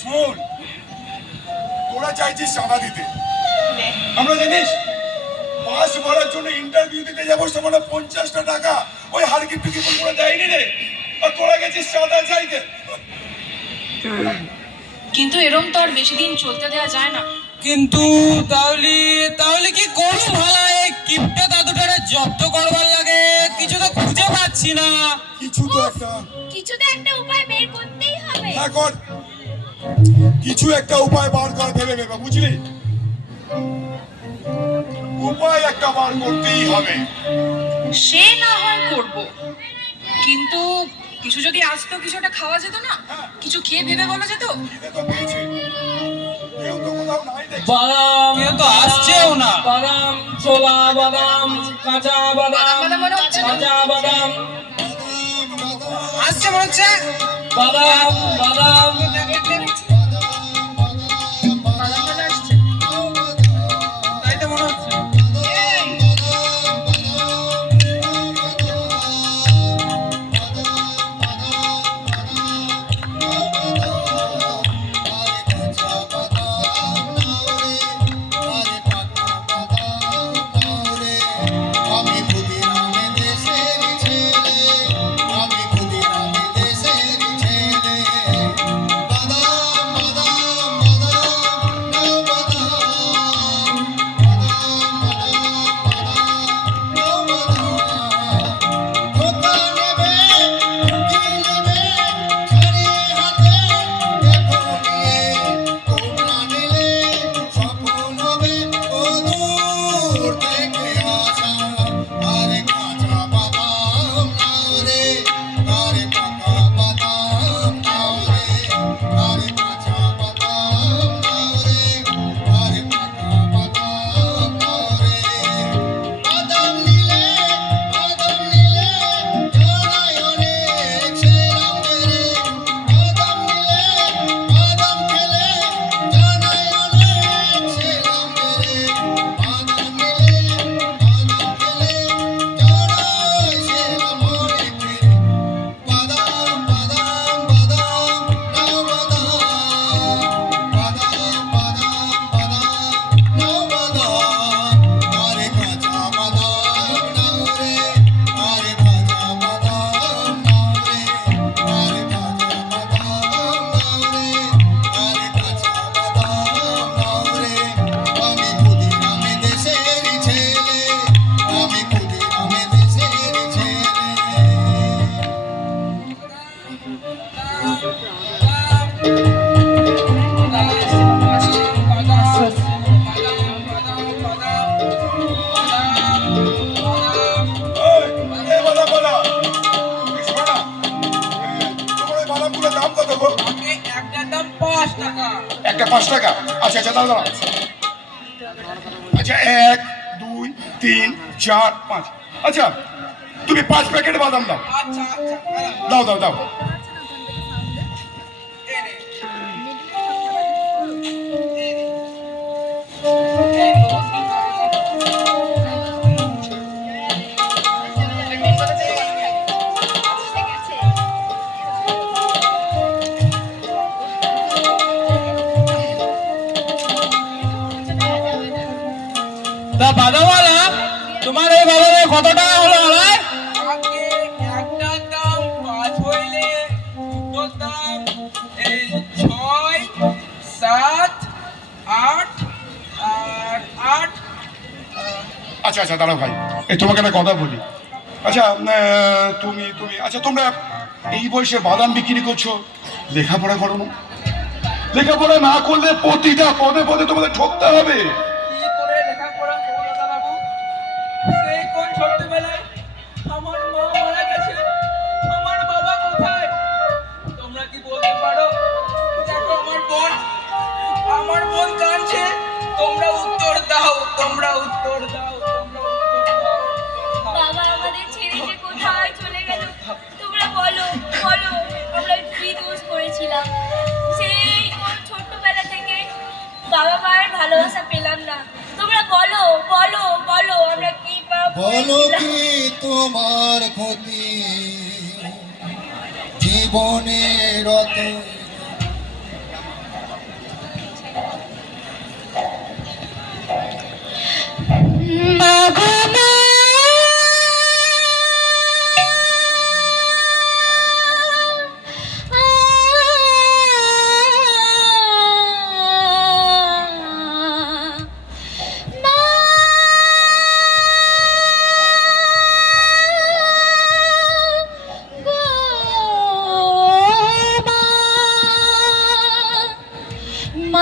শোন, তোরা চাইছিস চাঁদা দিতে, আমরা জানিস মাস ভরার জন্য ইন্টারভিউ দিতে যাবো, সামান্য 50টা টাকা ওই হারকি পিকি করে দেয়নি রে, আর তোরা গেছিস চাঁদা চাইতে। কিন্তু এরম তো আর বেশি দিন চলতে দেওয়া যায় না। কিন্তু তাহলে তাহলে কি করব ভালা? এই কিপটা দাদুটারে জব্দ করবার লাগে, কিছু তো খুঁজে পাচ্ছি না। কিছু তো একটা উপায় বের করতেই হবে। হ্যাঁ কর, কিছু একটা উপায় বার কর ভেবে ভেবে, বুঝলি? উপায় একটা বার করতেই হবে। সে না হয় করব, কিন্তু কিছু যদি আসতো, কিছু একটা খাওয়া যেত না? কিছু খেয়ে ভেবে বলা যেত। বাদাম কেউ তো আসছেও না। বাদাম, ছোলা বাদাম, কাঁচা বাদাম, কাঁচা বাদাম আসছে মনে হচ্ছে। বাদাম বাদাম তাই তো মনে হচ্ছে। একটা 5 টাকা। আচ্ছা আচ্ছা দাঁড়া দাঁড়া, আচ্ছা 1 2 3 4 5। আচ্ছা তুমি 5 প্যাকেট বাদাম দাও। আচ্ছা আচ্ছা দাও দাও দাও। বাদামওয়ালা, তোমার এই বাদামের কত টাকা হলো? আলায় একটা দাম 5 হইলে, দুটোর দাম 6 7 8 আর 8। আচ্ছা আচ্ছা দাঁড়াও ভাই, এই তোমাকে একটা কথা বলি। আচ্ছা তুমি তুমি আচ্ছা তোমরা এই বয়সে বাদাম বিক্রি করছো, লেখাপড়া করো না? লেখাপড়া না করলে প্রতিটা পদে পদে তোমাদের ঠকতে হবে। কি করে লেখাপড়া করবো দাদাবাবু? সেই কোন ছোটবেলায় আমার মা মারা গেছে, আমার বাবা কোথায় তোমরা কি বলতে পারো? দেখো আমার বোন কাঁদছে, তোমরা উত্তর দাও, তোমরা উত্তর দাও, তোমরা উত্তর দাও। বাবা আমাদের ছেড়ে যে কোথায় চলে গেল, তোমরা বলো বলো, আমরা কি দোষ করেছিলাম? সেই কোন ছোটবেলা থেকে বাবা মায়ের ভালোবাসা পেলাম না। তোমরা বলো বলো বলো, আমরা কি পাপ বলো করেছিলাম? কি তোমার ক্ষতি জীবনের রত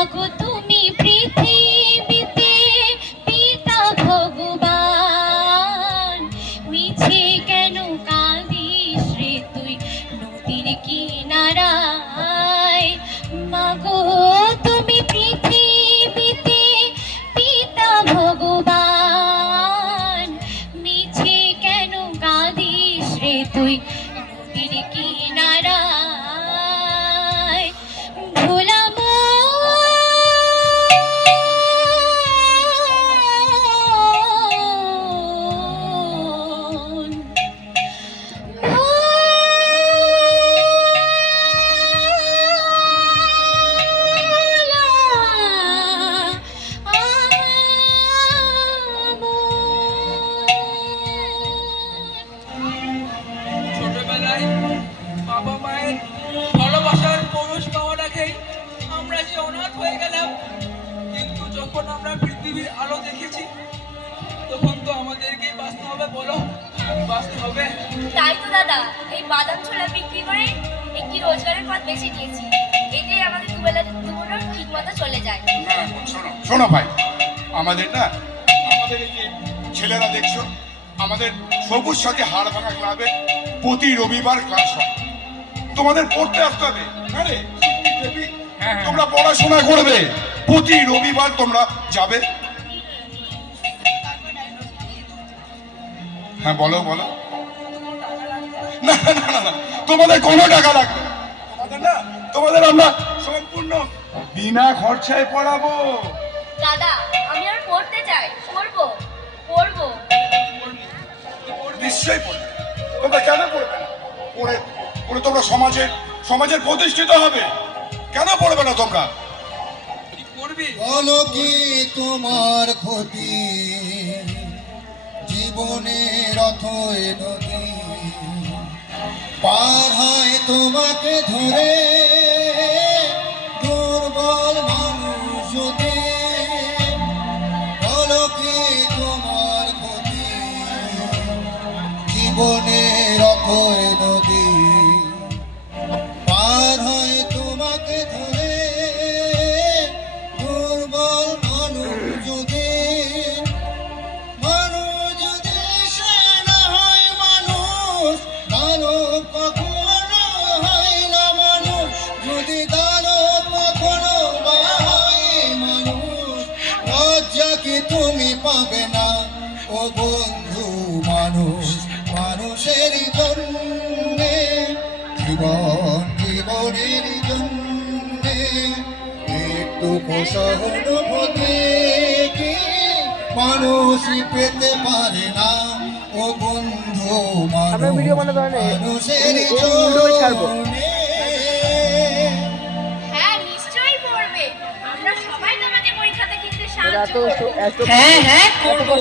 মাগো তুমি পৃথিবীতে পিতা ভগবান, মিছে কেন কাঁদিস রে তুই নদীর কিনারায়? মাগো তুমি পৃথিবীতে পিতা ভগবান, মিছে কেন কাঁদিস রে তুই নদীর কিনারায়? ভোলা মন, ছোটবেলায় বাবা মায়ের ভালোবাসার পরশ পাওয়ার আগেই আমরা যে অনাথ হয়ে গেলাম, কিন্তু যখন আমরা পৃথিবীর আলো দেখেছি তখন তো আমাদেরকে বাঁচতে হবে। বলো, বাঁচতে হবে। তাই তো দাদা, এই বাদাম ছোলা বিক্রি করে একটি রোজগারের পথ বেছে নিয়েছি। এতে আমাদের দুবেলা দুপুরও ঠিক মতো চলে যায়। না, শোনো শোনো ভাই, আমাদের না, আমাদের এই যে ছেলেরা দেখছো, আমাদের সবুজ সাথে হাড় ভাঙা ক্লাবে প্রতি রবিবার ক্লাস হয়। তোমাদের পড়তে আসতে হবে। আরে দেবী, তোমরা পড়াশোনা করবে, প্রতি রবিবার তোমরা যাবে। হ্যাঁ বলো বলো। না না না না, তোমাদের কোনো টাকা লাগবে না। তোমাদের আমরা সম্পূর্ণ বিনা খরচায় পড়াবো। দাদা, আমি আর পড়তে চাই। পড়বো পড়বো। নিশ্চয়ই পড়বে। তোমরা কেন পড়বে না? পড়ে পড়ে তোমরা সমাজের প্রতিষ্ঠিত হবে। কেন পড়বে না তোমরা? কি করবি? বলো কি তোমার ক্ষতি, জীবনের অথই নদী পার হয় তোমাকে ধরে, দুর্বল মানুষ যদি। বলো কি তোমার ক্ষতি, জীবনের অথই নদী পার হয় তোমাকে ধরে, দুর্বল মানুষ যদি। মানুষ যদি সে না হয় মানুষ, দানব কখনো হয় না মানুষ। যদি দানব কখনো বা হয় মানুষ, লজ্জা কি তুমি পাবে না ও বন্ধু? মানুষ মানুষের জন্যে, জীবনের জন্যে একটু সহানুভূতি কি মানুষই পেতে পারে না ও বন্ধু? মানুষের জন্যে। হ্যাঁ, নিশ্চয়ই পড়বে। আমরা সবাই তোমাকে পরীক্ষাতে কিন্তু সাহায্য করব। হ্যাঁ হ্যাঁ করবো।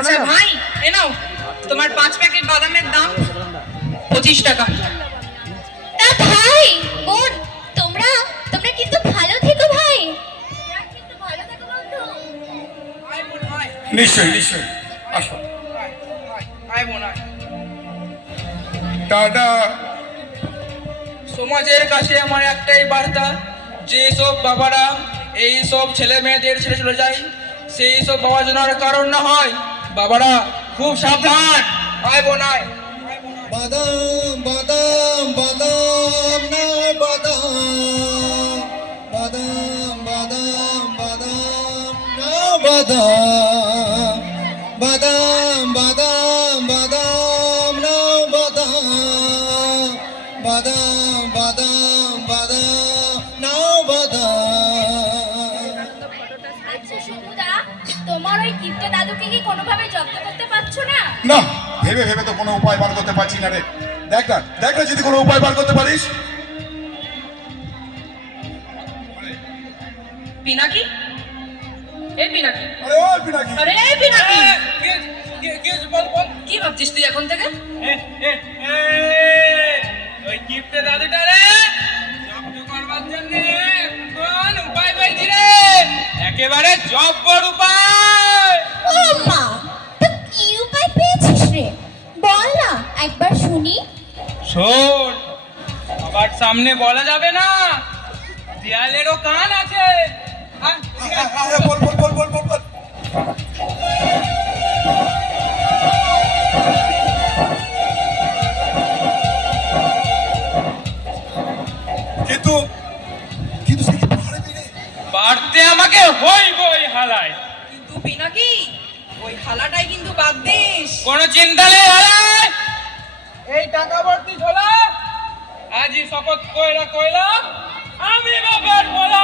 আচ্ছা ভাই, এ নাও তোমার 5 প্যাকেট বাদামের দাম 25 টাকা। তা ভাই, বোন, তোমরা কিন্তু ভালো থেকো ভাই। তোমরা কিন্তু ভালো থেকো বন্ধু। আয় বোন আয়, নিশ্চয়ই নিশ্চয়ই, আসো। আয়, আয় বোন আয়। টাটা। সমাজের কাছে আমার একটাই বার্তা, যে সব বাবারা এই সব ছেলে মেয়েদের ছেড়ে চলে যায়, সেই সব বাবা যেন আর কারণ না হয়। বাবারা খুব সাবধান। আয় বোন আয়। বাদাম বাদাম বাদাম না বাদাম, বাদাম বাদাম বাদাম না বাদাম, বাদাম বাদাম বাদাম না বাদাম, বাদাম বাদাম বাদাম না বাদাম। আচ্ছা সুমুদা, তোমার ওই কিপ্টে দাদুকে কি কোনোভাবে জব্দ করতে পারছো না? না, ভেবে ভেবে তো কোনো উপায় বার করতে পারছি না রে। দেখ না যদি কোনো উপায় বার করতে পারিস। পিনাকি, এই পিনাকি, আরে ও পিনাকি, আরে এই পিনাকি, বল বল। কি ভাবছিস তুই এখন থেকে? ওই গিফটে দাদুটা রে জব্দ করবার জন্য কোন উপায় পেয়েছি রে? একেবারে জব্বর উপায়। ও মা, তো কি উপায় পেয়েছিস রে? বল না, একবার শুনি। শোন, আবার সামনে বলা যাবে না, দেয়ালেরও কান আছে। হ্যাঁ বল বল বল বল বল বল। কিন্তু কিন্তু সে কি পারবি রে? বাড়তে আমাকে হই হই হালায়। কিন্তু পিনাকি ওই হালাটাই কিন্তু বাদ দিস। কোনো চিন্তা নেই হালায়। এই টাকা ভর্তি ঝোলা আজই শপথ কইলাম আমি বাবার বলা।